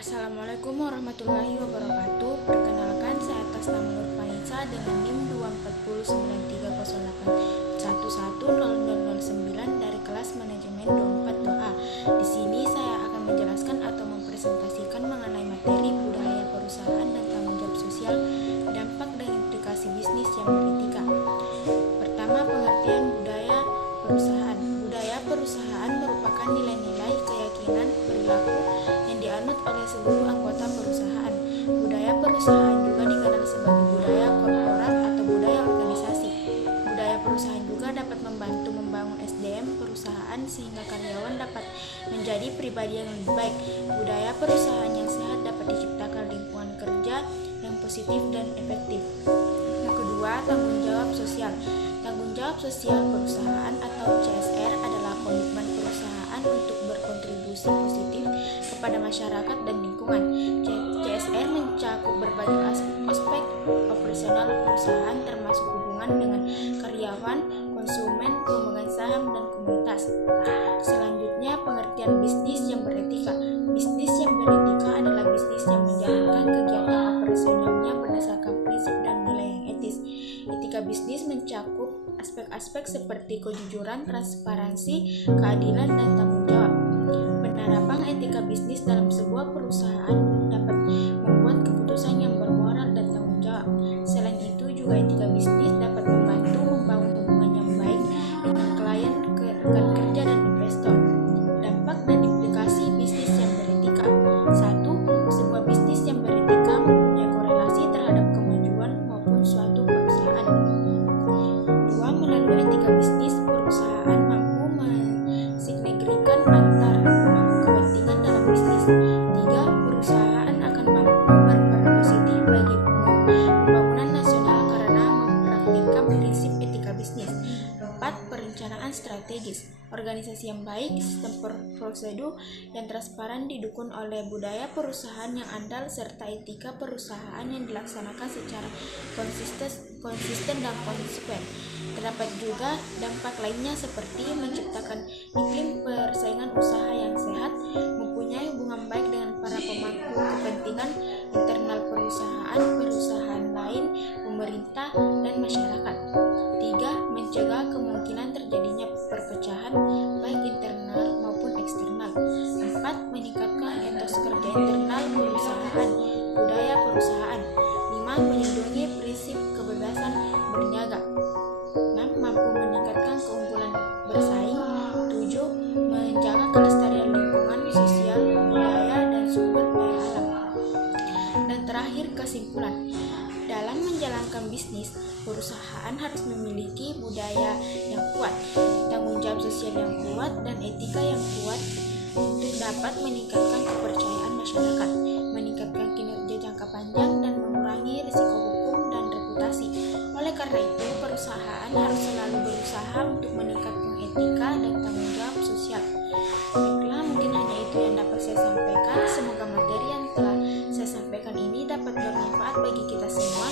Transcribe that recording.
Assalamualaikum warahmatullahi wabarakatuh. Perkenalkan, saya atas nama Nur Fanisa dengan NIM 2409308110009 dari kelas manajemen 24-2A. Di sini saya akan menjelaskan atau mempresentasikan mengenai materi budaya perusahaan dan tanggung jawab sosial, dampak dan implikasi bisnis yang beretika. Pertama, pengertian budaya perusahaan. Budaya perusahaan merupakan nilai-nilai, keyakinan, perilaku yang dianut oleh seluruh anggota perusahaan. Budaya perusahaan juga dikenal sebagai budaya korporat atau budaya organisasi. Budaya perusahaan juga dapat membantu membangun SDM perusahaan sehingga karyawan dapat menjadi pribadi yang lebih baik. Budaya perusahaan yang sehat dapat diciptakan lingkungan kerja yang positif dan efektif. Yang kedua, tanggung jawab sosial. Tanggung jawab sosial perusahaan atau CSR adalah komitmen perusahaan untuk berkontribusi positif kepada masyarakat dan lingkungan. CSR mencakup berbagai aspek operasional perusahaan termasuk hubungan dengan karyawan, konsumen, pemegang saham, dan komunitas. Selanjutnya, pengertian bisnis yang beretika. Bisnis yang beretika adalah bisnis yang menjalankan kegiatan operasionalnya berdasarkan prinsip dan nilai yang etis. Etika bisnis mencakup aspek-aspek seperti kejujuran, transparansi, keadilan, dan tanggung jawab. Penerapan etika bisnis dalam sebuah perusahaan dapat membuat keputusan yang bermoral dan tanggung jawab. Selain itu, juga etika bisnis dapat membantu membangun hubungan yang baik dengan klien, rekan kerja, dan investor. Dampak dan implikasi bisnis yang beretika. 1. Semua bisnis yang beretika mempunyai korelasi terhadap kemajuan maupun suatu perusahaan. 2. Melalui etika bisnis, perusahaan mampu mensinergikan antar kepentingan dalam bisnis. 3. Perusahaan akan mampu berperan positif bagi pembangunan nasional karena mempraktikkan prinsip etika bisnis. 4. Perencanaan strategis. Organisasi yang baik, sistem prosedur yang transparan didukung oleh budaya perusahaan yang andal serta etika perusahaan yang dilaksanakan secara konsisten dan konsekuen. Terdapat juga dampak lainnya seperti menciptakan iklim persaingan usaha yang sehat, mempunyai hubungan baik dengan para pemangku kepentingan internal perusahaan lain, pemerintah, dan masyarakat. 3. Mencegah kemungkinan terjadinya perpecahan baik internal maupun eksternal. 4. Meningkatkan etos kerja internal perusahaan, budaya perusahaan. 5. Melindungi prinsip kebebasan berniaga. 6. Mampu meningkatkan keunggulan bersaing. 7. Menjaga kelestarian lingkungan sosial, budaya, dan sumber daya alam. Dan terakhir, kesimpulan. Dalam menjalankan bisnis, perusahaan harus memiliki budaya yang kuat, tanggung jawab sosial yang kuat, dan etika yang kuat untuk dapat meningkatkan kepercayaan masyarakat, meningkatkan kinerja jangka panjang, dan mengurangi risiko hukum dan reputasi. Oleh karena itu, perusahaan harus selalu berusaha untuk meningkatkan etika dan tanggung jawab sosial. Baiklah, mungkin hanya itu yang dapat saya sampaikan. Semoga materi yang telah saya sampaikan ini dapat bermanfaat bagi kita semua.